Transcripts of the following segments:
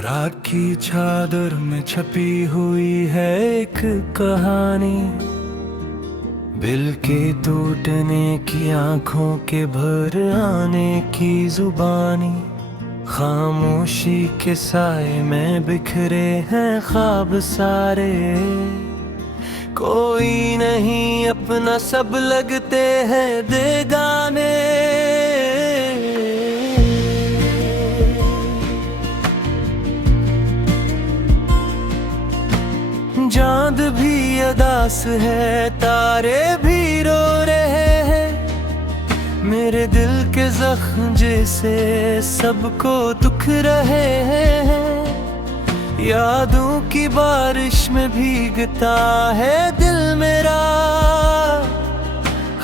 रात की चादर में छपी हुई है एक कहानी, बिल के टूटने की, आंखों के भर आने की जुबानी। खामोशी के साए में बिखरे हैं ख्वाब सारे, कोई नहीं अपना, सब लगते हैं बेगाने। चांद भी अदास है, तारे भी रो रहे हैं, मेरे दिल के जख्म जैसे सबको दुख रहे हैं। यादों की बारिश में भीगता है दिल मेरा,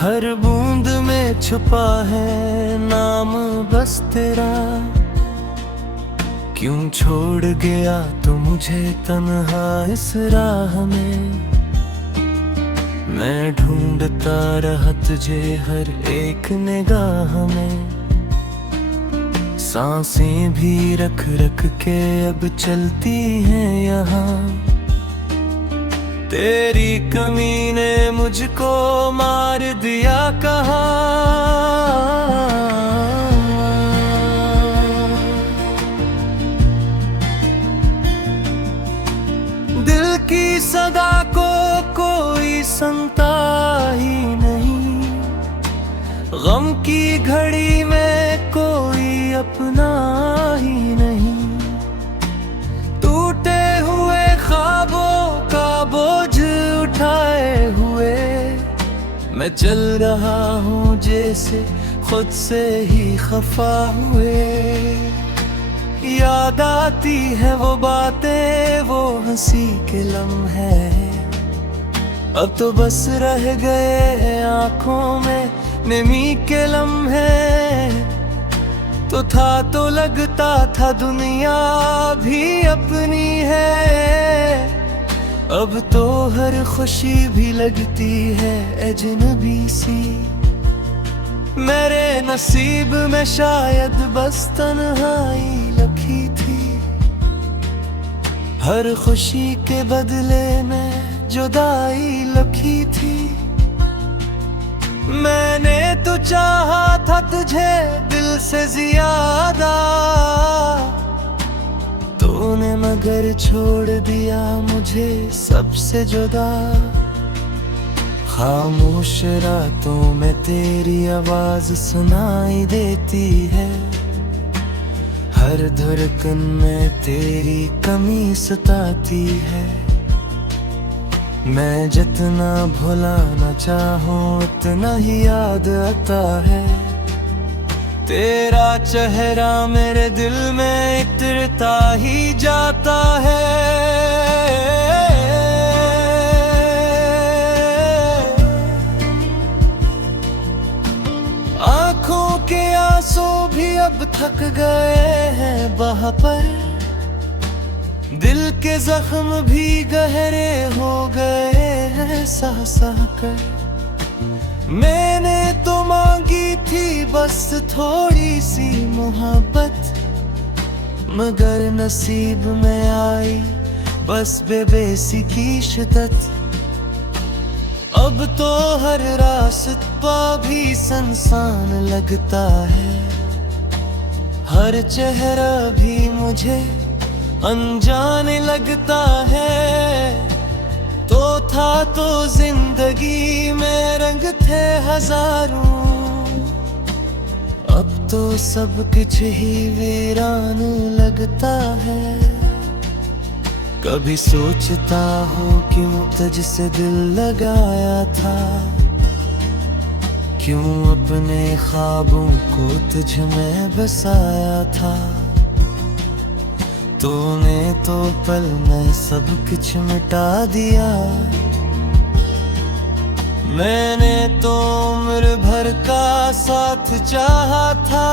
हर बूंद में छुपा है नाम बस तेरा। क्यों छोड़ गया तू मुझे तन्हा इस राह में, मैं ढूंढता रहा तुझे हर एक निगाह में। सांसें भी रख रख के अब चलती हैं यहाँ, तेरी कमी ने मुझको मार दिया कहाँ। दिल की सदा को कोई सुनता ही नहीं, गम की घड़ी में कोई अपना ही नहीं। टूटे हुए ख्वाबों का बोझ उठाए हुए मैं चल रहा हूँ जैसे खुद से ही खफा हुए। याद आती है वो बातें, वो हंसी के लम्हे, अब तो बस रह गए आंखों में नमी के लम्हे। तो था तो लगता था दुनिया भी अपनी है, अब तो हर खुशी भी लगती है अजनबी सी। मेरे नसीब में शायद बस तन्हाई लिखी थी, हर खुशी के बदले में जुदाई लिखी थी। मैंने तो चाहा था तुझे दिल से ज्यादा, तूने मगर छोड़ दिया मुझे सबसे जुदा। खामोश रातों में तेरी आवाज सुनाई देती है, हर धड़कन में तेरी कमी सताती है। मैं जितना भुलाना चाहूं उतना ही याद आता है, तेरा चेहरा मेरे दिल में इतरता ही जाता है। आंखों के आंसू भी अब थक गए हैं बहा पर, दिल के जख्म भी गहरे हो गए हैं सह सह कर। मैंने तो मांगी थी बस थोड़ी सी मोहब्बत, मगर नसीब में आई बस बेबसी की शिद्दत। अब तो हर रास्ता भी सुनसान लगता है, हर चेहरा भी मुझे अनजान लगता है। तो था तो जिंदगी में रंग थे हजारों, अब तो सब कुछ ही वीरान लगता है। कभी सोचता हूँ क्यों तुझसे दिल लगाया था, क्यों अपने ख्वाबों को तुझ में बसाया था। तूने तो पल में सब कुछ मिटा दिया, मैंने तो उम्र भर का साथ चाहा था।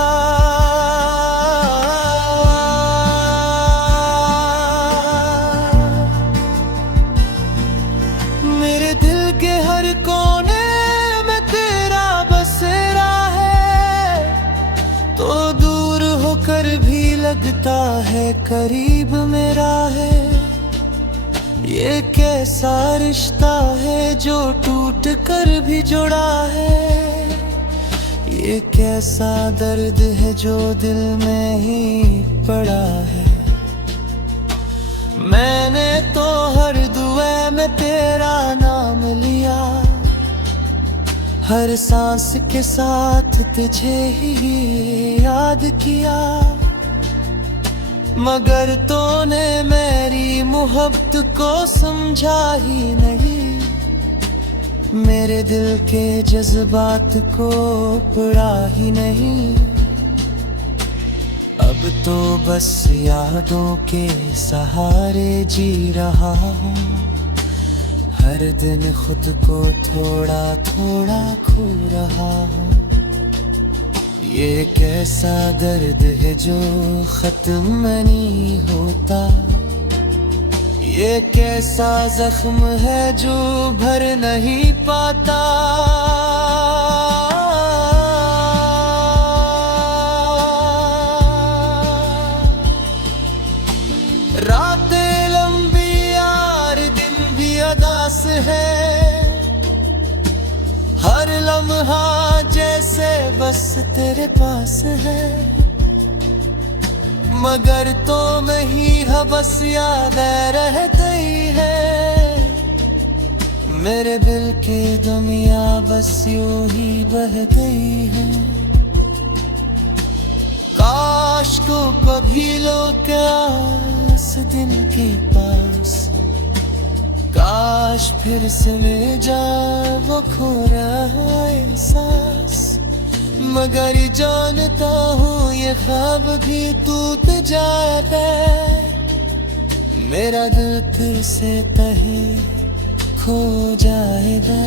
मेरे दिल के हर कोने में तेरा बसेरा है, तो दूर होकर भी लगता है करीब मेरा है। ये कैसा रिश्ता है जो टूट कर भी जुड़ा है। ये कैसा दर्द है जो दिल में ही पड़ा है। मैंने तो हर दुआ में तेरा नाम लिया, हर सांस के साथ तुझे ही याद किया। मगर तूने मेरी मोहब्बत को समझा ही नहीं, मेरे दिल के जज्बात को पढ़ा ही नहीं। अब तो बस यादों के सहारे जी रहा हूँ, हर दिन खुद को थोड़ा थोड़ा खो रहा हूँ। ये कैसा दर्द है जो खत्म नहीं होता। ये कैसा जख्म है जो भर नहीं पाता। रातें लंबी यार, दिन भी अदास है। हर लम्हा जैसे बस तेरे पास है। मगर तो नहीं बस याद रह गई है। मेरे दिल की दुनिया बस यूं ही बह गई है। काश को कभी लोग आस दिन के पास, काश फिर से ले जा वो खो रहा एहसास। मगर जानता हूँ ये ख्वाब भी टूट जाता है। मेरा दिल फिर से तहे खो जाएगा।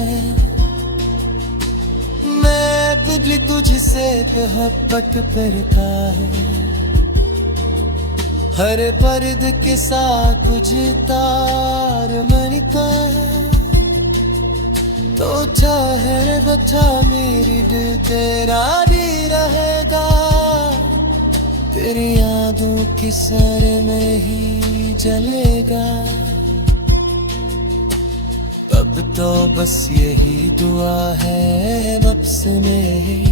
मैं पिघली तुझसे मोहब्बत करता है। हर पर्द के साथ तुझे तार मनता है। तो चाहे बचा मेरी दिल तेरा भी रहेगा। तेरी यादों की सर में ही जलेगा। अब तो बस यही दुआ है अब से मेरी,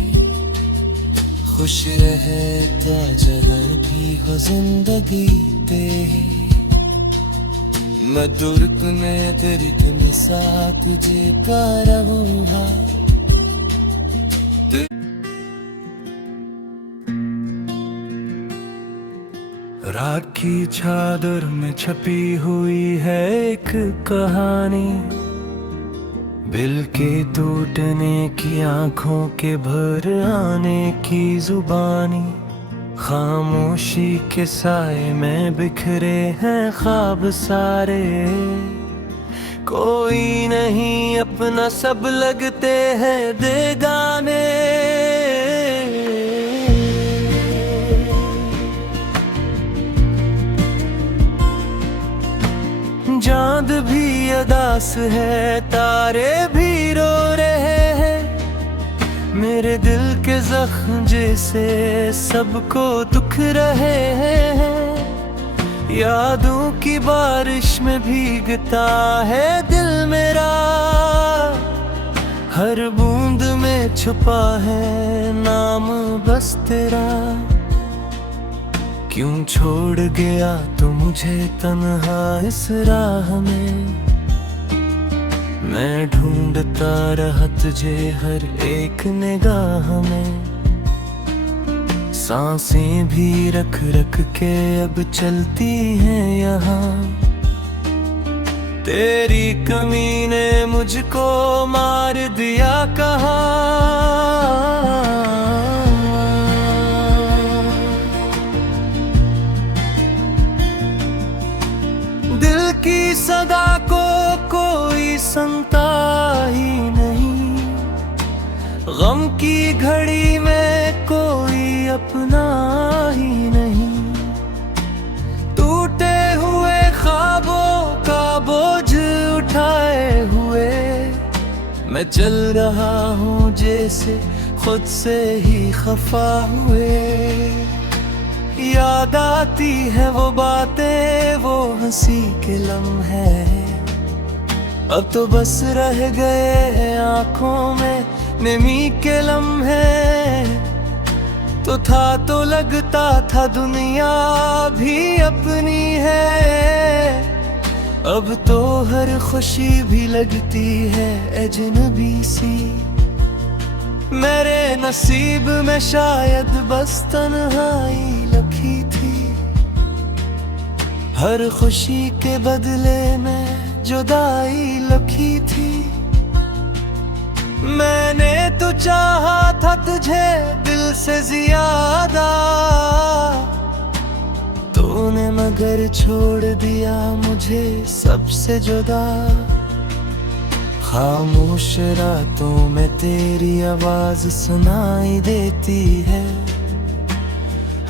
खुश रहे तो जगह भी हो जिंदगी तेरी। मैं दुर्ग में दर्द में साथ तुझे का रहूँगा। रात की चादर में छपी हुई है एक कहानी। दिल के टूटने की, आंखों के भर आने की जुबानी। खामोशी के साए में बिखरे हैं ख्वाब सारे। कोई नहीं अपना, सब लगते हैं बेगाने। चांद भी अदास है, तारे भी रो रहे हैं। मेरे दिल के जख्म जैसे सबको दुख रहे हैं। यादों की बारिश में भीगता है दिल मेरा। हर बूंद में छुपा है नाम बस तेरा। क्यों छोड़ गया तू मुझे तन्हा इस राह में। मैं ढूंढता रहा तुझे हर एक निगाह में। सांसें भी रख रख के अब चलती हैं यहाँ। तेरी कमी ने मुझको मार दिया कहाँ। दिल की सदा को कोई सुनता ही नहीं। गम की घड़ी में कोई अपना ही नहीं। टूटे हुए ख्वाबों का बोझ उठाए हुए मैं चल रहा हूँ जैसे खुद से ही खफा हुए। याद आती है वो बातें, वो हंसी के लम्हे। अब तो बस रह गए आंखों में नमी के लम्हे। तो था तो लगता था दुनिया भी अपनी है, अब तो हर खुशी भी लगती है अजनबी सी। मेरे नसीब में शायद बस तन्हाई लिखी थी, हर खुशी के बदले में जुदाई लिखी थी। मैंने तो चाहा था तुझे दिल से ज्यादा, तूने मगर छोड़ दिया मुझे सबसे जुदा। खामोश रातों में तेरी आवाज सुनाई देती है,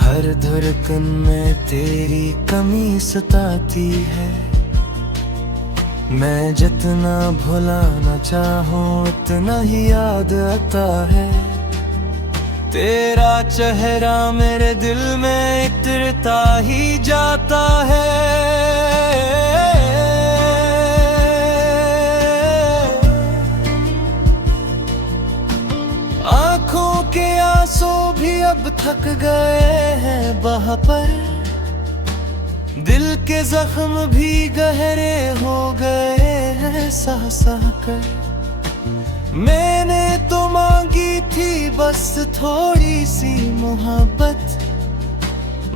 हर धड़कन में तेरी कमी सताती है। मैं जितना भुलाना चाहूं उतना ही याद आता है, तेरा चेहरा मेरे दिल में इतरता ही जाता है। आंखों के आंसू भी अब थक गए हैं बहा पर, दिल के जख्म भी गहरे हो गए हैं सह सह कर। मैंने तो मांगी थी बस थोड़ी सी मोहब्बत,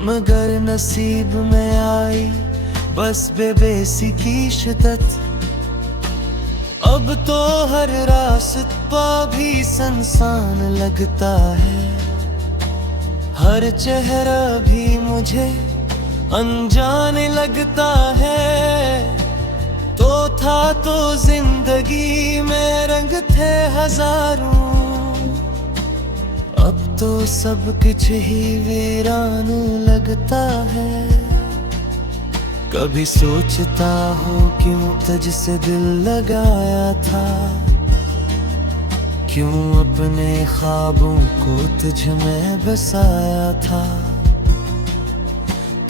मगर नसीब में आई बस बेबसी की शिद्दत। अब तो हर रास्ता भी सुनसान लगता है, हर चेहरा भी मुझे अनजान लगता है। तो था तो जिंदगी में रंग थे हजारों, अब तो सब कुछ ही वीरान लगता है। कभी सोचता हो क्यों तुझसे दिल लगाया था, क्यों अपने ख्वाबों को तुझ में बसाया था।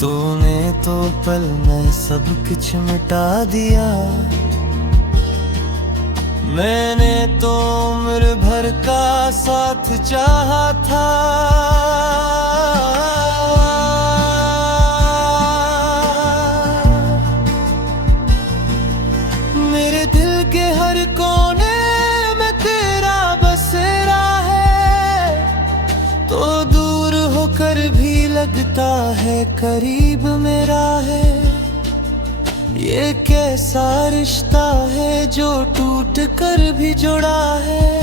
तूने तो पल में सब कुछ मिटा दिया, मैंने तो उम्र भर का साथ चाहा था। मेरे दिल के हर कोने में तेरा बसेरा है, तो दूर होकर भी लगता है करीब मेरा है। ये कैसा रिश्ता है जो टूट कर भी जुड़ा है,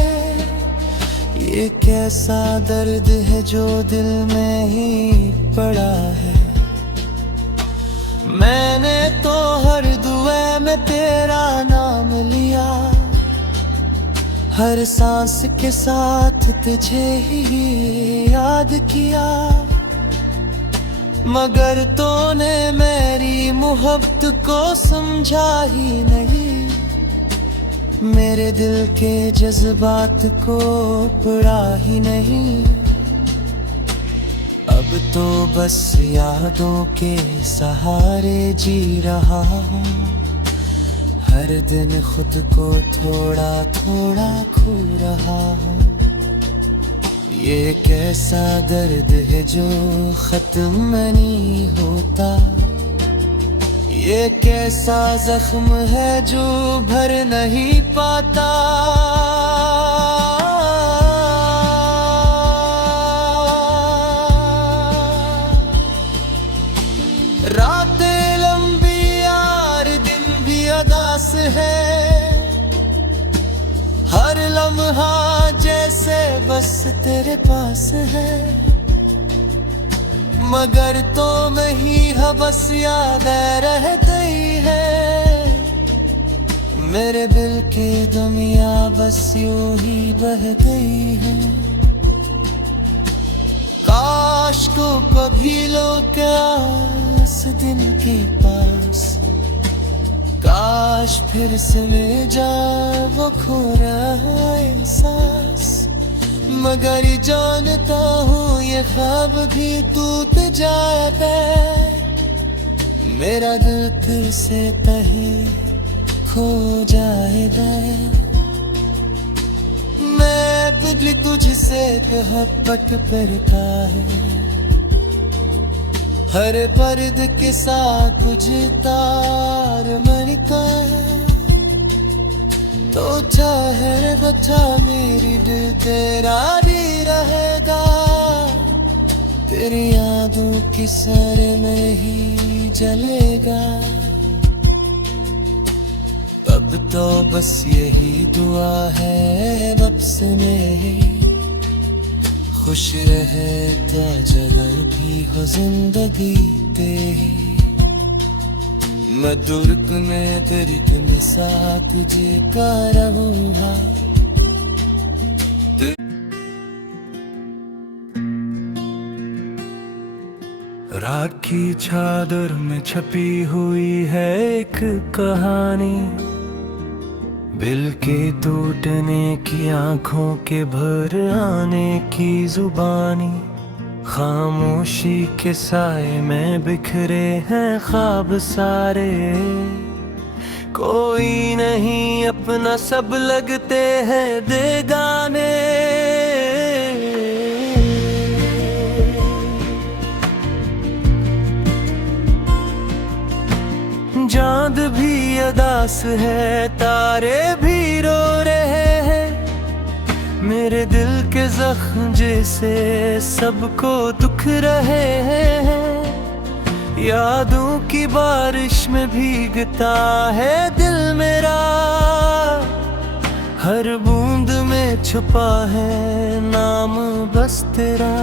ये कैसा दर्द है जो दिल में ही पड़ा है। मैंने तो हर दुआ में तेरा नाम लिया, हर सांस के साथ तुझे ही याद किया, मगर तूने मेरी मोहब्बत को समझा ही नहीं, मेरे दिल के जज्बात को पढ़ा ही नहीं। अब तो बस यादों के सहारे जी रहा हूँ, हर दिन खुद को थोड़ा थोड़ा खो रहा हूँ। ये कैसा दर्द है जो खत्म नहीं होता, ये कैसा जख्म है जो भर नहीं पाता। रातें लंबी यार दिन भी अदास है, हर लम्हा जैसे बस तेरे पास है, मगर तो में ही बस याद रहती है। मेरे दिल की दुनिया बस यूं ही बह गई है। काश को कभी लोग उस दिन के पास, काश फिर से ले जा वो खो रहा एहसास, मगर जानता हूँ ये ये ख्वाब भी टूट जाता है। मेरा दिल फिर से कहीं खो जाएगा। मैं पिघली तुझसे मोहब्बत करता है। हर पर्द के साथ तुझे तार मणिका तो चाहे बचा मेरी दिल तेरा भी रहेगा। तेरी यादों की सर में ही जलेगा। अब तो बस यही दुआ है अब से मेरी, खुश रहता जगह भी हो जिंदगी तेरी। मैं दुर्ग में दर्द में साथ तुझे का रहूंगा। रात की चादर में छपी हुई है एक कहानी, दिल के टूटने की, आंखों के भर आने की जुबानी। खामोशी के साए में बिखरे हैं ख्वाब सारे, कोई नहीं अपना सब लगते हैं बेगाने। चांद भी अदास है, तारे भी रो रहे हैं। मेरे दिल के जख्म जैसे सबको दुख रहे हैं। यादों की बारिश में भीगता है दिल मेरा, हर बूंद में छुपा है नाम बस तेरा।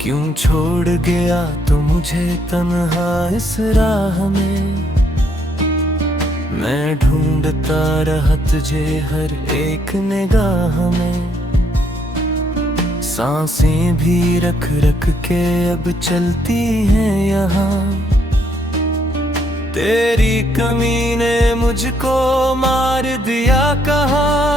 क्यों छोड़ गया तू मुझे तन्हा इस राह में, मैं ढूंढता रहा तुझे हर एक निगाह में। सांसें भी रख रख के अब चलती हैं यहाँ, तेरी कमी ने मुझको मार दिया कहाँ।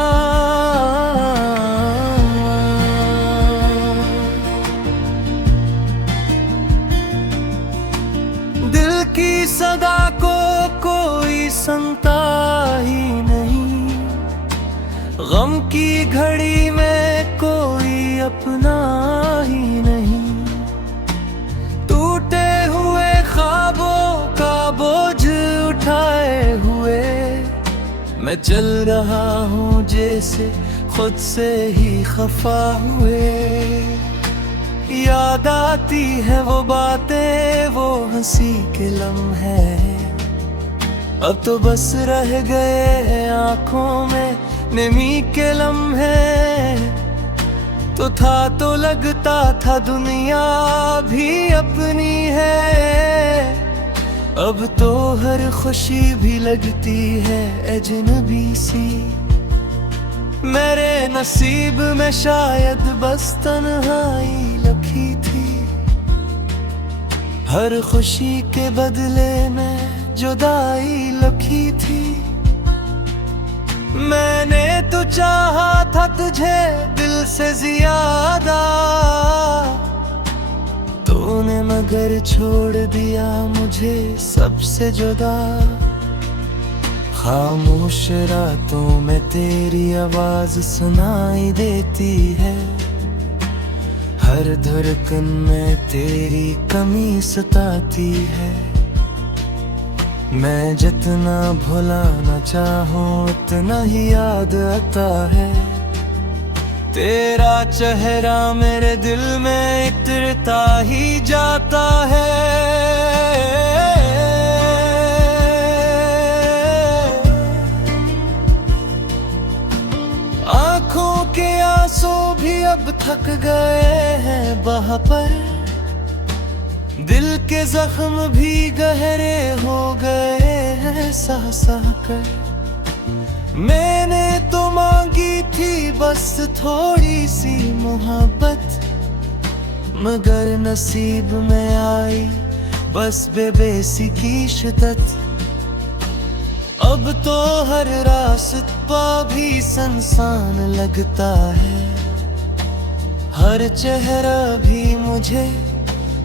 दिल की सदा को कोई सुनता ही नहीं, गम की घड़ी में कोई अपना ही नहीं। टूटे हुए ख्वाबों का बोझ उठाए हुए मैं चल रहा हूँ जैसे खुद से ही खफा हुए। याद आती है वो बातें, वो हंसी के लम्हे, अब तो बस रह गए आंखों में नमी के लम्हे। तो था तो लगता था दुनिया भी अपनी है, अब तो हर खुशी भी लगती है अजनबी सी। मेरे नसीब में शायद बस तन्हाई लिखी थी, हर खुशी के बदले में जुदाई लिखी थी। मैंने तो चाहा था तुझे दिल से ज्यादा, तूने मगर छोड़ दिया मुझे सबसे जुदा। खामोश रातों में तेरी आवाज सुनाई देती है, हर धड़कन में तेरी कमी सताती है। मैं जितना भुलाना चाहूं उतना ही याद आता है, तेरा चेहरा मेरे दिल में इतरता ही जाता है। आंखों के आंसू भी अब थक गए हैं बहा पर, दिल के जख्म भी गहरे हो गए हैं सह सह कर। मैंने तो मांगी थी बस थोड़ी सी मोहब्बत, मगर नसीब में आई बस बेबसी की शिद्दत। अब तो हर रास्ता भी सुनसान लगता है, हर चेहरा भी मुझे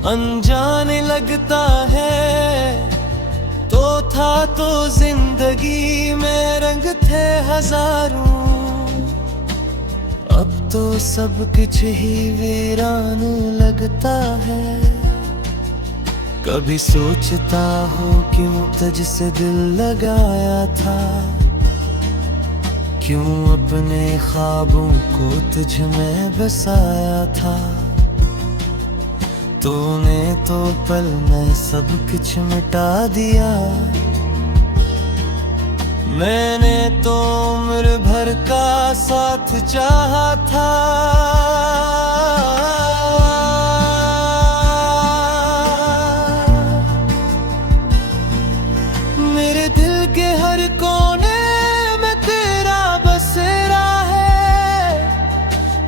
अनजान लगता है। तो था तो जिंदगी में रंग थे हजारों, अब तो सब कुछ ही वीरान लगता है। कभी सोचता हो क्यों तुझसे दिल लगाया था, क्यों अपने ख्वाबों को तुझ में बसाया था। तूने तो पल में सब कुछ मिटा दिया, मैंने तो उम्र भर का साथ चाहा था। मेरे दिल के हर कोने में तेरा बसेरा है,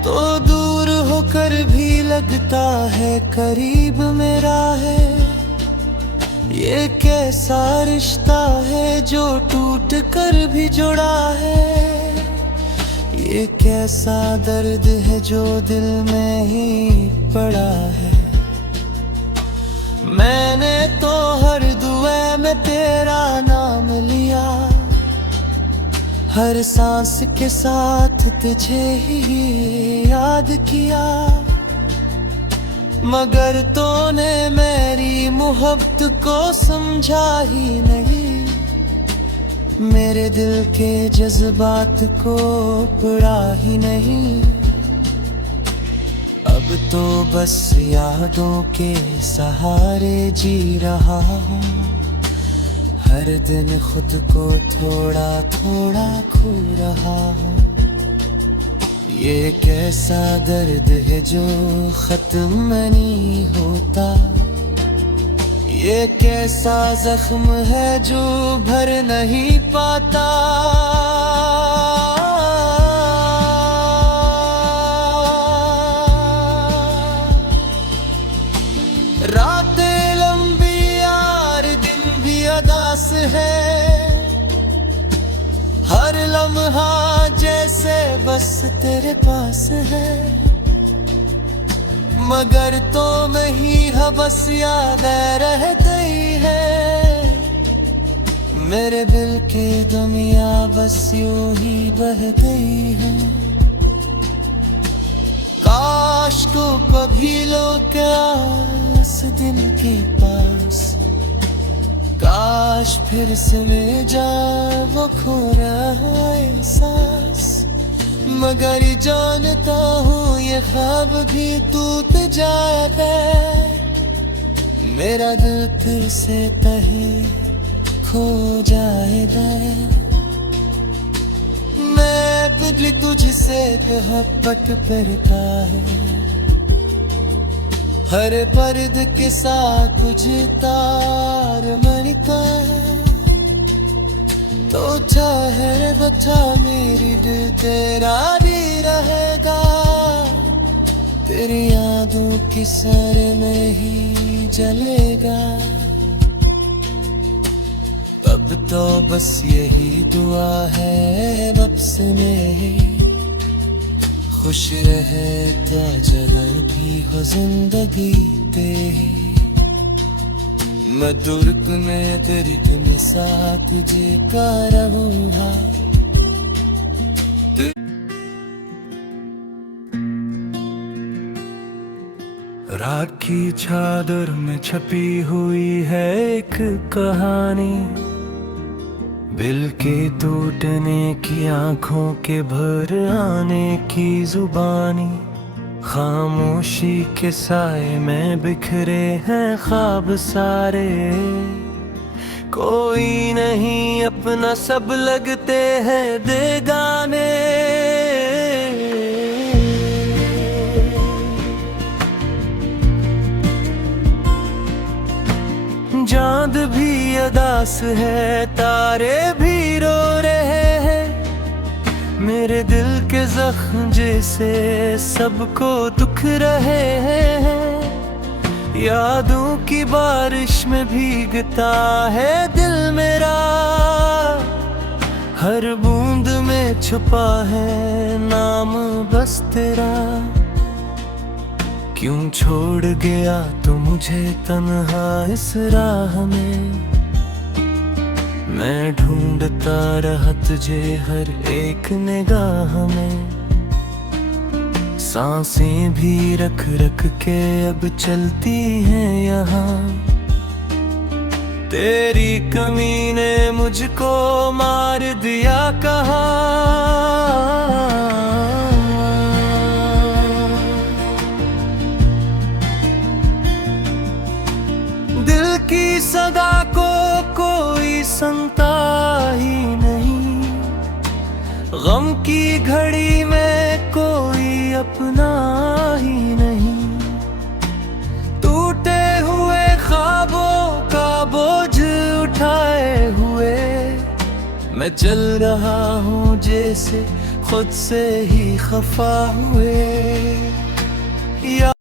तो दूर होकर भी लगता है करीब मेरा है। ये कैसा रिश्ता है जो टूट कर भी जुड़ा है, ये कैसा दर्द है जो दिल में ही पड़ा है। मैंने तो हर दुआ में तेरा नाम लिया, हर सांस के साथ तुझे ही याद किया। मगर तूने मेरी मोहब्बत को समझा ही नहीं, मेरे दिल के जज्बात को पढ़ा ही नहीं। अब तो बस यादों के सहारे जी रहा हूँ, हर दिन खुद को थोड़ा थोड़ा खो रहा हूँ। ये कैसा दर्द है जो खत्म नहीं होता, ये कैसा जख्म है जो भर नहीं पाता। रातें लंबी यार, दिन भी अदास है, हर लम्हा जैसे बस तेरे पास है। मगर तो नहीं हबस याद रहती है, मेरे दिल की दुनिया बस यूं ही बह गई है। काश को कभी लोग आस दिल के पास, काश फिर से मिल जाए वो खो रहा एहसास। मगर जानता हूँ ये ख्वाब भी टूट जाता है, मेरा दिल फिर से कहीं खो जाएगा। मैं पिघली तुझसे मोहब्बत करता है, हर पर्द के साथ कुछ तार मनता। तो चाहे बचा मेरी दिल तेरा भी रहेगा, तेरी यादों की सर में ही जलेगा। अब तो बस यही दुआ है रब से मेरी, खुश रहता जगह भी हो जिंदगी तेरी। मैं दुर्ग में दर्द में साथ तुझे का रहूँगा। रात की चादर में छपी हुई है एक कहानी, दिल के टूटने की, आंखों के भर आने की जुबानी। खामोशी के साए में बिखरे हैं ख्वाब सारे, कोई नहीं अपना सब लगते हैं बेगाने। चांद भी अदास है, तारे भी रो रहे हैं, मेरे दिल के जख्म जैसे सबको दुख रहे हैं। यादों की बारिश में भीगता है दिल मेरा, हर बूंद में छुपा है नाम बस तेरा। क्यों छोड़ गया तो मुझे तन्हा इस राह में। मैं ढूंढता रहा तुझे हर एक निगाह में। सांसें भी रख रख के अब चलती हैं यहाँ। तेरी कमी ने मुझको मार दिया कहाँ। दिल की सदा को कोई सुनता ही नहीं। गम की घड़ी में कोई अपना ही नहीं। टूटे हुए ख्वाबों का बोझ उठाए हुए मैं चल रहा हूँ जैसे खुद से ही खफा हुए।